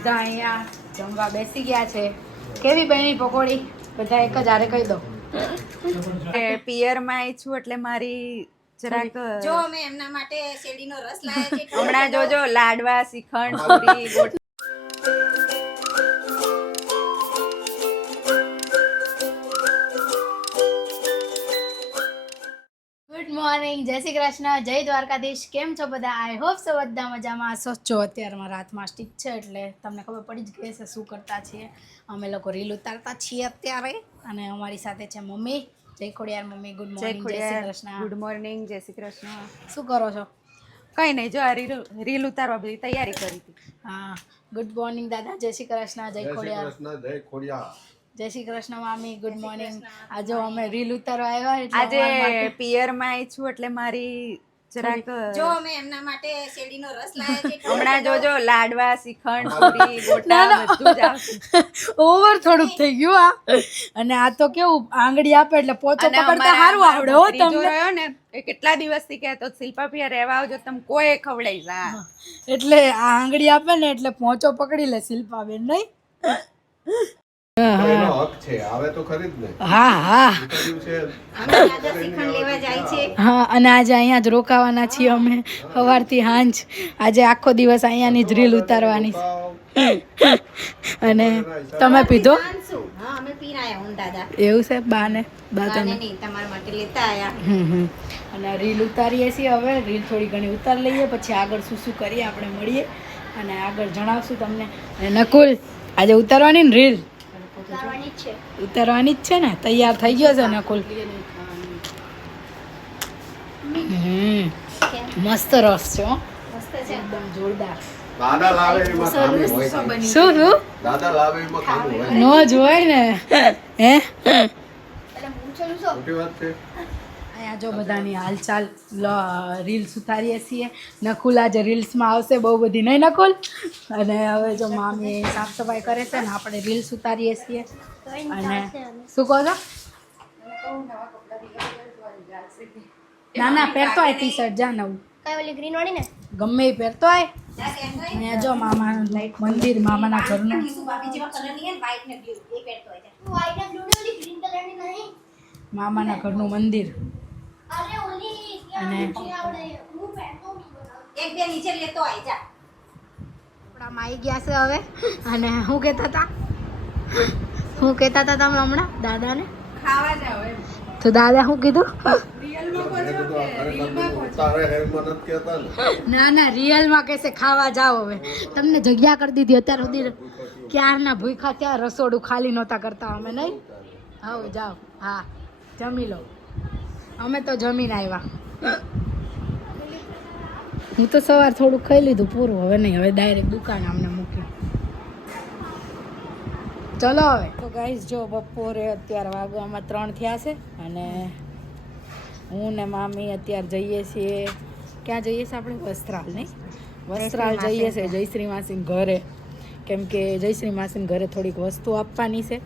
બધા અહીંયા જમવા બેસી ગયા છે. કેવી બની પકોડી? બધા એક જ આરે કહી દો. પિયરમાં આવી છું એટલે મારી જરાક જો અમે એમના માટે શેરડીનો રસ લાવ્યા છે. હમણાં જોજો લાડવા શ્રીખંડ પૂરી મોર્નિંગ જય શ્રી કૃષ્ણ. જય દ્વારકાધીશ. કેમ છો બધા? આઈ હોપ સો બધા મજામાં. સોચો છો અત્યારમાં રાતમાં સ્ટીક છે એટલે તમને ખબર પડી જ ગઈ છે શું કરતા છીએ. અમે લોકો રીલ ઉતારતા છીએ અત્યારે. અને અમારી સાથે છે મમ્મી. જય ખોડિયાર મમ્મી. ગુડ મોર્નિંગ જય શ્રી કૃષ્ણ. ગુડ મોર્નિંગ જય શ્રી કૃષ્ણ. શું કરો છો? કઈ નહીં જો આ રીલ રીલ ઉતારવા બધી તૈયારી કરી હતી. હા. ગુડ મોર્નિંગ દાદા. જય શ્રી કૃષ્ણ. જય ખોડિયાર. જય ખોડિયા જય શ્રી કૃષ્ણ મામી ગુડ મોર્નિંગ આજે અમે રીલ ઉતારવા આવ્યા આજે પિયરમાં આવી છું એટલે મારી જરાક જો અમે એમના માટે શેરડીનો રસ લાવ્યા છે હમણાં જોજો લાડવા શ્રીખંડ પૂરી ગોટા બધું જ આવશે. ઓવર થોડુંક થઈ ગયું આ અને આ તો કેવું આંગળી આપે એટલે પોચો પકડતા સારું આવડે હો તમને? રહ્યો ને એ કેટલા દિવસથી કહેતો શિલ્પા પિયા રહેવા આવજો તમે કોઈ ખવડાઈ જા એટલે આ આંગળી આપે ને એટલે પોચો પકડી લે શિલ્પા બેન નહીં? એનો હક છે. આવે તો ખરી જ ને. હા હા. કર્યું છે. અમે દાદા શ્રીખંડ લેવા જાય છે. હા અને આજે અહીંયા જ રોકાવાના છીએ અમે. સવારથી હાંજ. આજે આખો દિવસ અહીંયાની જ રીલ ઉતારવાની છે. અને તમે પીધો? એવું છે? બાને? બા તમે તમારા માટે લેતા આયા. હમ હમ. અને રીલ ઉતારીએ છીએ હવે. રીલ થોડી ઘણી ઉતારી લઈએ પછી આગળ શું શું કરીએ આપણે મળીએ. અને આગળ જણાવશું તમને. નકુલ આજે ઉતારવાની ને રીલ? ઉતારવાની જ છે. ને? તૈયાર થઈ ગયો છે નકુલ હમ. મસ્ત રસ છે હો. એકદમ જોરદાર. દાદા લાવે એમાં ખામી હોય શું શું? દાદા લાવે એમાં હોય નો હે? મોટી વાત છે. જો બધાની હાલચાલ રીલ્સ ઉતારીએ છીએ. નકુલ આજે રીલ્સમાં આવશે બહુ બધી નહીં નકુલ? અને હવે જો મામી સાફ સફાઈ કરે છે ને આપણે રીલ્સ ઉતારીએ છીએ. અને શું કહો છો? ના ના પહેરતો આય ટી શર્ટ જા નવું. ગમે એ પહેરતો આય. ને જો મામાનું મંદિર મામાના ઘરનું. મામાના ઘરનું મંદિર. અને એક બે નીચે લેતો આવી જા. આપણામાં આવી ગયા છે હવે. અને હું કહેતા હતા? હું કહેતા હતા તમે હમણાં દાદાને? ખાવા જાવ એમ. તો દાદા શું કીધું? ના. ના રિયલમાં કહેશે ખાવા જાઓ હવે. તમને જગ્યા કરી દીધી અત્યાર સુધી. ક્યારના ભૂખા ત્યાં રસોડું ખાલી નહોતા કરતા અમે નહીં? હવ જાઓ. હા જમી લો. અમે તો જમીન આવ્યા હું. તો સવાર થોડું ખાઈ લીધું પૂરું હવે નહીં હવે ડાયરેક્ટ દુકાન અમને મૂકી. ચલો હવે. તો ગાઈસ જો બપોરે અત્યારે વાગવામાં ત્રણ થયા છે અને હું ને મામી અત્યારે જઈએ છીએ. ક્યાં જઈએ છીએ આપણે? વસ્ત્રાલ નહીં? વસ્ત્રાલ જઈએ છીએ જયશ્રી માસીન ઘરે. કેમ કે જયશ્રી માસીન ઘરે થોડીક વસ્તુ આપવાની છે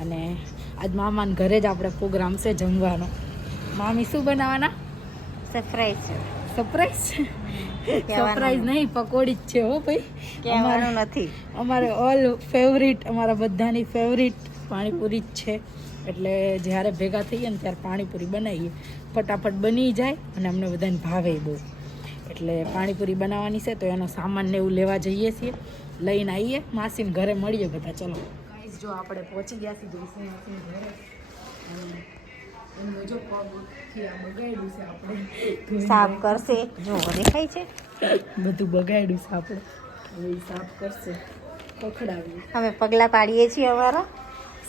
અને આજ મામાને ઘરે જ આપણે પ્રોગ્રામ છે જમવાનો. મામી શું બનાવવાના? સરપ્રાઈઝ સરપ્રાઈઝ સરપ્રાઈઝ નહીં પકોડી જ છે હો ભાઈ. કહેવાનું નથી. અમારે ઓલ ફેવરિટ અમારા બધાની ફેવરિટ પાણીપુરી જ છે. એટલે જ્યારે ભેગા થઈએ ને ત્યારે પાણીપુરી બનાવીએ. ફટાફટ બની જાય અને અમને બધાને ભાવે બહુ. એટલે પાણીપુરી બનાવવાની છે તો એનો સામાન ને એવું લેવા જઈએ છીએ. લઈને આવીએ. માસીને ઘરે મળીએ બધા. ચલો. જો આપણે પહોંચી ગયા છીએ ઘરે. સાફ કરશે. જો દેખાય છે. બધું બગાડ્યું છે આપણે. હવે સાફ કરશે. પકડાવી અમે પગલા પાડીએ છીએ અમારા.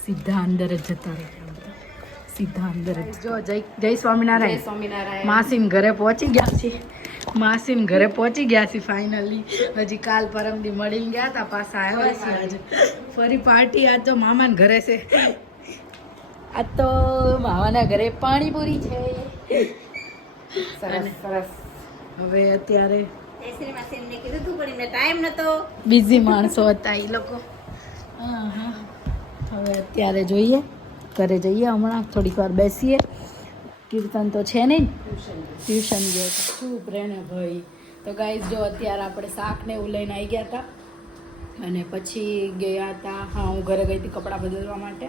સીધા અંદર જ જતા રહ્યા સીધા અંદર જ. જો જય જય સ્વામિનારાયણ. સ્વામિનારાયણ. માસીન ઘરે પહોંચી ગયા છે. માસીન ઘરે પહોંચી ગયા છે ફાઇનલી હજી કાલ પરમદી મળીને ગયા હતા પાછા આવ્યા છે આજે. ફરી પાર્ટી આજ તો મામાને ઘરે છે. આજ તો મામાના ઘરે પાણીપુરી છે. સરસ સરસ. હવે અત્યારે બિઝી માણસો હતા એ લોકો. હવે અત્યારે જોઈએ. ઘરે જઈએ હમણાં. થોડીક વાર બેસીએ. કીર્તન તો છે નહીં. ટ્યુશન. ગયો શું પ્રેરણા ભાઈ તો ગાઈઝ જો અત્યારે આપણે શાક ને એવું લઈને આવી ગયા હતા. અને પછી ગયા હતા. હા, હું ઘરે ગઈ હતી કપડાં બદલવા માટે.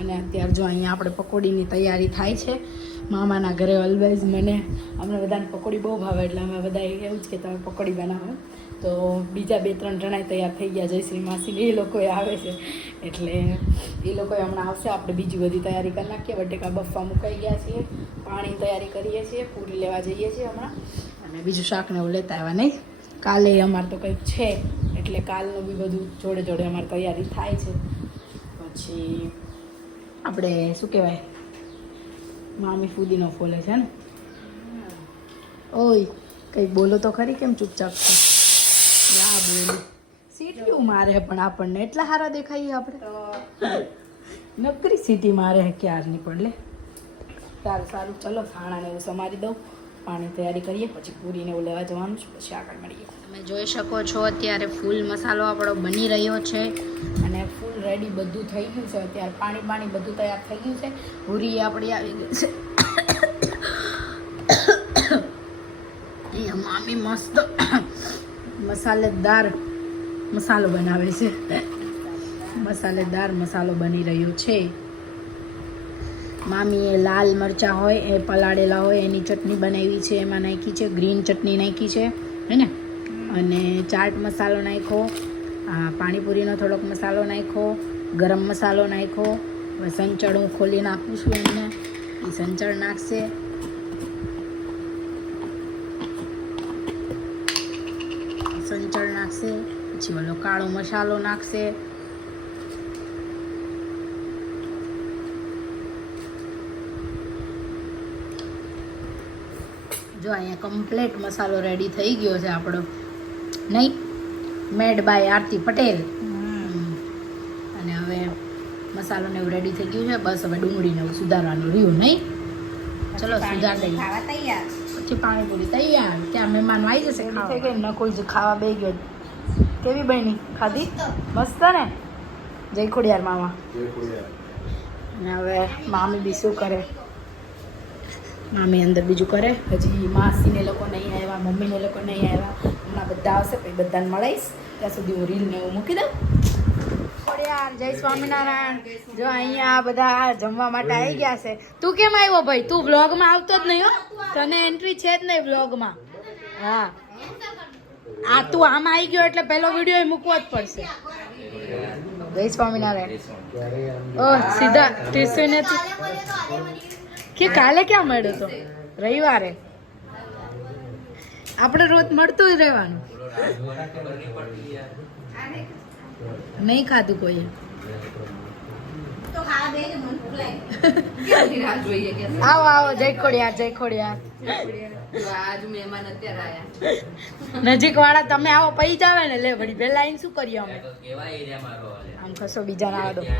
અને અત્યારે જો અહીંયા આપણે પકોડીની તૈયારી થાય છે. મામાના ઘરે ઓલવેઝ મને, અમને બધાને પકોડી બહુ ભાવે એટલે અમે બધા એવું જ કે તમે પકોડી બનાવો. તો બીજા બે ત્રણ જણાય તૈયાર થઈ ગયા. જયશ્રી માસી એ લોકોએ આવે છે. એટલે એ લોકોએ હમણાં આવશે. આપણે બીજી બધી તૈયારી કરી નાખીએ. બટેકા બફવા મુકાઈ ગયા છીએ. પાણી તૈયારી કરીએ છીએ. પૂરી લેવા જઈએ છીએ હમણાં. અને બીજું શાકને એવું લેતા આવ્યા નહીં. કાલે અમારે તો કંઈક છે. એટલે કાલનું બી બધું જોડે જોડે અમારે તૈયારી થાય છે. પછી આપણે શું કહેવાય? મામી ફૂદીનો ફોલે છે ને? ઓય કંઈક બોલો તો ખરી કેમ ચૂપચાપ છે? ના બોલું. સીટીયું મારે પણ આપણને? એટલા સારા દેખાઈએ આપણે? નકરી સીટી મારે ક્યારની પણ લે સારું સારું. ચલો ખાણાને એવું સમારી દઉં. પાણી તૈયારી કરીએ પછી પૂરીને એવું લેવા જવાનું છે. પછી આગળ મળીએ. તમે જોઈ શકો છો અત્યારે ફૂલ મસાલો આપણો બની રહ્યો છે અને ફૂલ રેડી બધું થઈ ગયું છે. અત્યારે પાણી પાણી બધું તૈયાર થઈ ગયું છે. ભૂરી આપણી આવી ગઈ છે. મામી મસ્ત મસાલેદાર મસાલો બનાવે છે. મસાલેદાર મસાલો બની રહ્યો છે. મામીએ લાલ મરચાં હોય, એ પલાળેલા હોય, એની ચટણી બનાવી છે. એમાં નાખી છે, ગ્રીન ચટણી નાખી છે. હે ને? અને ચાટ મસાલો નાખ્યો, આ પાણીપુરીનો થોડોક મસાલો નાખ્યો, ગરમ મસાલો નાખ્યો. સંચળ હું ખોલીને નાખું છું એમને. એ સંચળ નાખશે. સંચળ નાખશે, પછી ઓલો કાળો મસાલો નાખશે. જો અહીંયા કમ્પ્લેટ મસાલો રેડી થઈ ગયો છે આપણો. નહીં. Made by Aarti Patel. હમ. અને હવે મસાલો ને એવું રેડી થઈ ગયું છે. બસ હવે ડુંગળીને એવું સુધારવાનું રહ્યું નહીં. ચલો સુધાર લઈએ. ખાવા તૈયાર? પછી પાણીપુરી તૈયાર. ત્યાં મહેમાન આવી જશે. થઈ ગઈ નકુલ જે ખાવા બે ગયો. કેવી બની? ખાધી? મસ્ત. ને? જય ખોડિયાર મામા. કોઈ. અને હવે મામી બી શું કરે? મામી અંદર બીજું કરે. હજી માસીને લોકો નહીં આવ્યા મમ્મીને લોકો નહીં આવ્યા. હમણાં બધા આવશે પછી બધાને મળાઈશ. ત્યાં સુધી હું રીલ ને એવું મૂકી દઉં. જય સ્વામિનારાયણ. જો અહીંયા બધા જમવા માટે આવી ગયા છે. તું કેમ આવ્યો ભાઈ? તું વ્લોગમાં આવતો જ નહીં હો. તને એન્ટ્રી છે જ નહીં વ્લોગમાં. હા. આ તું આમાં આવી ગયો એટલે પહેલો વીડિયો મૂકવો જ પડશે. જય સ્વામિનારાયણ. ઓ, સીધા નથી કે કાલે ક્યાં મળ્યો તો? રવિવારે. આપણે રોજ મળતું જ રહેવાનું. નહીં ખાધું કોઈએ. તો ખાવા દે મને ભૂખ લાગી. કેટલી રાહ જોઈએ કે આવો આવો જય ખોડિયાર જય ખોડિયાર આજ મહેમાન અત્યારે આયા. નજીક વાળા તમે આવો પૈ જ આવે ને. લે વળી પેલા આઈને શું કરીએ અમે? આમ કશો બીજા ના પડે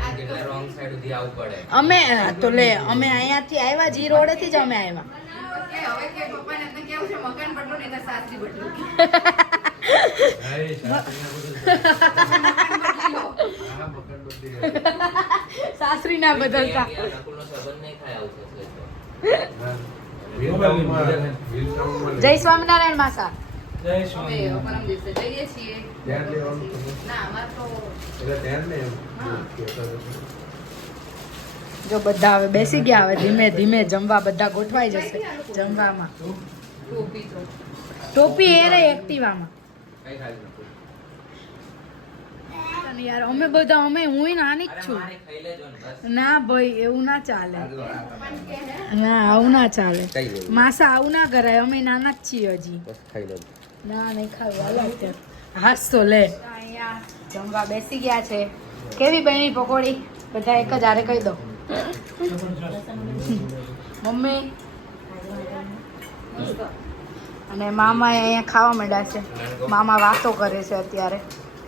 અમે તો લે અમે અહીંયાથી આવ્યા જી રોડેથી જ અમે આવ્યા. હવે કે પપ્પાને એમને કેવું છે મકાન બદલો ને એના સાસરી બદલો. સાસરી ના બદલતા જય સ્વામિનારાયણ માસા જય પરમ દિવસે જઈએ છીએ. ધ્યાન દેવાનું તમે. ના અમાર તો એટલે ધ્યાન ને એમ કહેતા હતા. જો બધા હવે બેસી ગયા હવે ધીમે ધીમે જમવા બધા ગોઠવાઈ જશે જમવામાં. ટોપી એ રે એક્ટિવામાં. યાર અમે બધા અમે હું નાની જ છું. મારે ખાઈ લેજો ને બસ. ના ભાઈ એવું ના ચાલે. ના આવું ના ચાલે. માસા આવું ના કરાય અમે નાના જ છીએ હજી. બસ ખાઈ લેજો. ના નહીં ખાવું. હાસ તો લે. અહીંયા જમવા બેસી ગયા છે. કેવી બની પકોડી? બધા એક જ હારે કહી દો. મમ્મી? અને મામા અહીંયા ખાવા માંડ્યા છે. મામા વાતો કરે છે અત્યારે.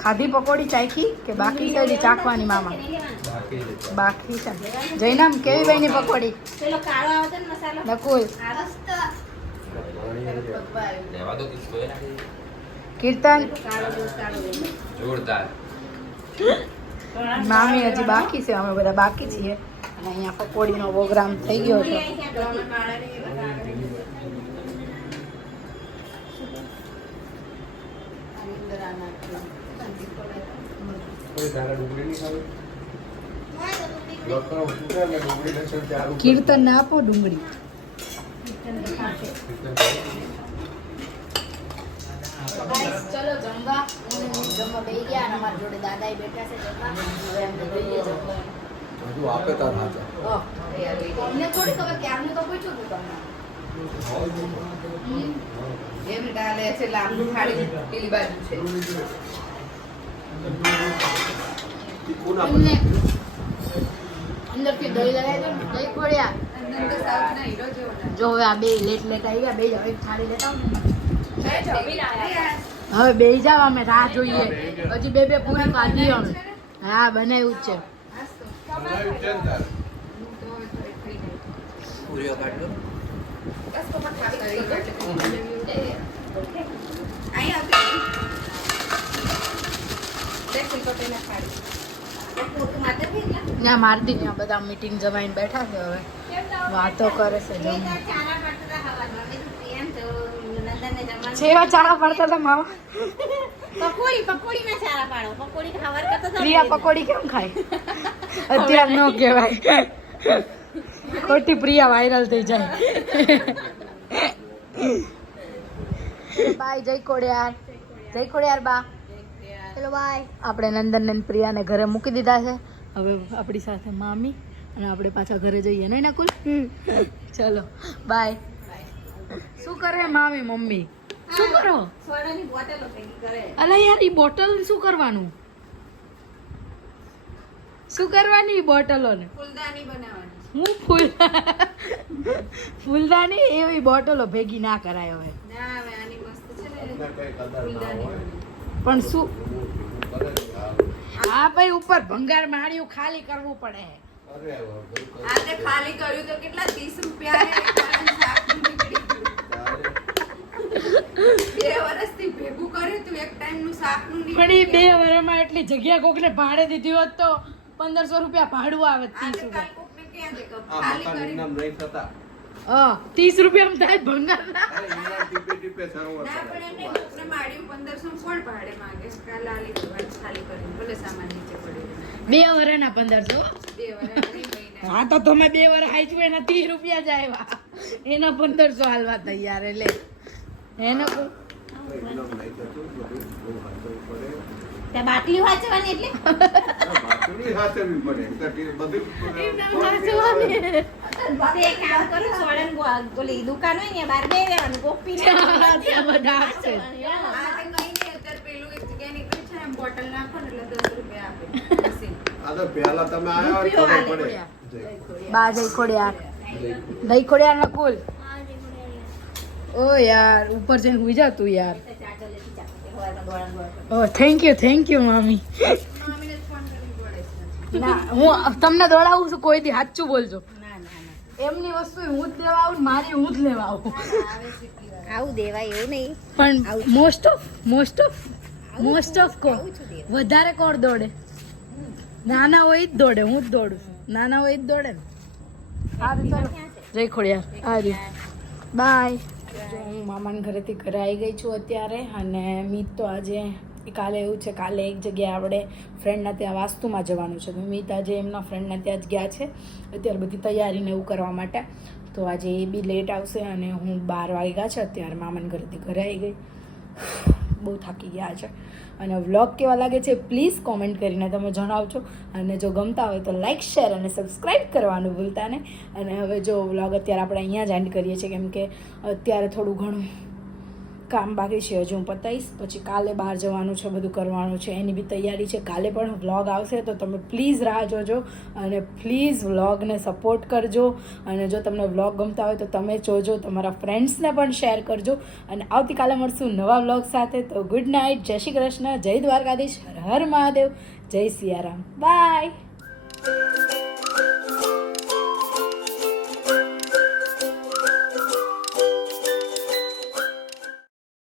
ખાધી પકોડી ચાખી કે બાકી છે ચાખવાની મામા? બાકી છે. જયનામ કેવી બની પકોડી? નકુલ. કીર્તન? જોરદાર. મામી હજી બાકી છે અમે બધા બાકી છીએ. અને અહીંયા પકોડીનો પ્રોગ્રામ થઈ ગયો છે. કીર્તન ને આપો ડુંગળી ચલો જમવા હું જમવા બે ગયા અને અમારા જોડે દાદાએ બેઠા છે જમવા હજુ આપે તા હાચા. અમને થોડી ખબર કે આમને તો પૂછ્યું હતું તમને. એમ ડાલે છે લાંબુ થાળી પેલી બાજુ છે. તીખું ના. અંદરથી દહીં લગાવી દો દહીં. જો હવે આ બે લેટ લેટ આવી ગયા બે હવે એક થાળી લેતા. હવે બે જાવ અમે રાહ જોઈએ. હજી બે બે પૂરી કાઢી અમે. હા બનાવ્યું જ છે. પૂરીઓ કાઢો. ત્યાં મારતી ત્યાં બધા મીટિંગ જમાઈને બેઠા છે હવે વાતો કરે છે છેવા ચાળા પડતા હતા મામા પકોડી પકોડી ના સારા પાડો. પકોડી ખાવા કરતા પ્રિયા પકોડી કેમ ખાય? અત્યારે ન કહેવાય. ખોટી પ્રિયા વાયરલ થઈ જાય. બાય જય કોડિયાર જય કોડિયાર બા. Hello bye. આપણે નંદન ને પ્રિયાને ઘરે મૂકી દીધા છે. હવે આપણી સાથે મામી અને આપણે પાછા ઘરે જઈએ નહીં નકુલ? ચલો બાય. શું કરે મામી મમ્મી? શું કરો? સોનાની બોટલો ભેગી કરે. અલા યાર ઈ બોટલ શું કરવાનું? શું કરવાની ઈ બોટલોને? ફૂલદાની બનાવવાની. હું ફૂલ ફૂલદાની એવી બોટલો ભેગી ના કરાય હવે. ના હવે આની મસ્ત છે ને તમને કઈ કદર ના હોય. પણ શું? હા ભાઈ ઉપર ભંગાર માળિયું ખાલી કરવું પડે. અરે હવે આ તે ખાલી કર્યું તો કેટલા 30 રૂપિયા બે વર્ષથી ભેગું કર્યું તું એક ટાઈમનું શાકનું પણ એ બે વર્ષમાં એટલી જગ્યા કોકને ભાડે દીધી હોત તો પંદરસો રૂપિયા ભાડું આવે ત્રીસ રૂપિયા. હા ત્રીસ રૂપિયા થાય ભંગાર ના અરે ઇનામ ટીપે ટીપે સરોવર ના કરે. પણ એમને કોકને માળ્યું 1500 કોણ ભાડે માંગે છે? કાલ આ લીધું, આજ ખાલી કર્યું. ભલે સામાન નીચે પડ્યું. બે પંદરસો મહિના. હા તો તમે બે વર હાચવું એના ત્રીસ રૂપિયા જ આવ્યા એના પંદરસો હાલવા તૈયાર એટલે ત્યાં બાટલી વાંચવાની એટલે બાટલી હાચવવી પડે. બધું કામ કરો સોડન ઓલી દુકાન હોય ને બહાર બે રહેવાનું કોપી બધા આપશે બોટલ નાખો ને એટલે દસ રૂપિયા આપે આ તો પહેલા તમે આવ્યા. બા જઈ ઓ યાર ઉપર જઈને હુઈ જા તું યાર. ઓ થેન્ક યુ થેન્ક યુ મામી. ના હું તમને દોડાવું છું કોઈ દી સાચું બોલજો. એમની વસ્તુ હું જ લેવા આવું મારી હું જ લેવા આવું. આવું દેવાય એવું નહીં. પણ most of most of most of કોણ? વધારે કોણ દોડે? નાના હોય જ દોડે હું જ દોડું નાના હોય જ દોડે ને. જય ખોડિયાર. હારી. બાય હું મામાના ઘરેથી ઘરે આવી ગઈ છું અત્યારે અને મીત તો આજે કાલે એવું છે, કાલે એક જગ્યાએ આપણે ફ્રેન્ડના ત્યાં વાસ્તુમાં જવાનું છે. મીત આજે એમના ફ્રેન્ડના ત્યાં જ ગયા છે. અત્યારે બધી તૈયારીને એવું કરવા માટે. તો આજે એ બી લેટ આવશે અને હું બાર વાગ્યા છે, અત્યારે મામાના ઘરેથી ઘરે આવી ગઈ. બહુ થાકી ગયા છે. અને વ્લોગ કેવા લાગે છે પ્લીઝ કોમેન્ટ કરીને તમે જણાવજો. અને જો ગમતા હોય તો લાઇક શેર અને સબસ્ક્રાઈબ કરવાનું ભૂલતા નહીં. અને હવે જો વ્લોગ અત્યારે આપણે અહીંયા જ એન્ડ કરીએ છીએ, કેમ કે અત્યારે થોડું ઘણું કામ બાકી છે હજુ, હું પતાવીશ પછી કાલે બહાર જવાનું છે, બધું કરવાનું છે, એની બી તૈયારી છે. કાલે પણ વ્લોગ આવશે, તો તમે પ્લીઝ રાહ જોજો અને પ્લીઝ વ્લોગને સપોર્ટ કરજો. અને જો તમને વ્લોગ ગમતા હોય, તો તમે જોજો, તમારા ફ્રેન્ડ્સને પણ શેર કરજો. અને આવતીકાલે મળશું નવા વ્લોગ સાથે. તો ગુડ નાઇટ, જય શ્રી કૃષ્ણ, જય દ્વારકાધીશ, હર હર મહાદેવ, જય સિયારામ. બાય!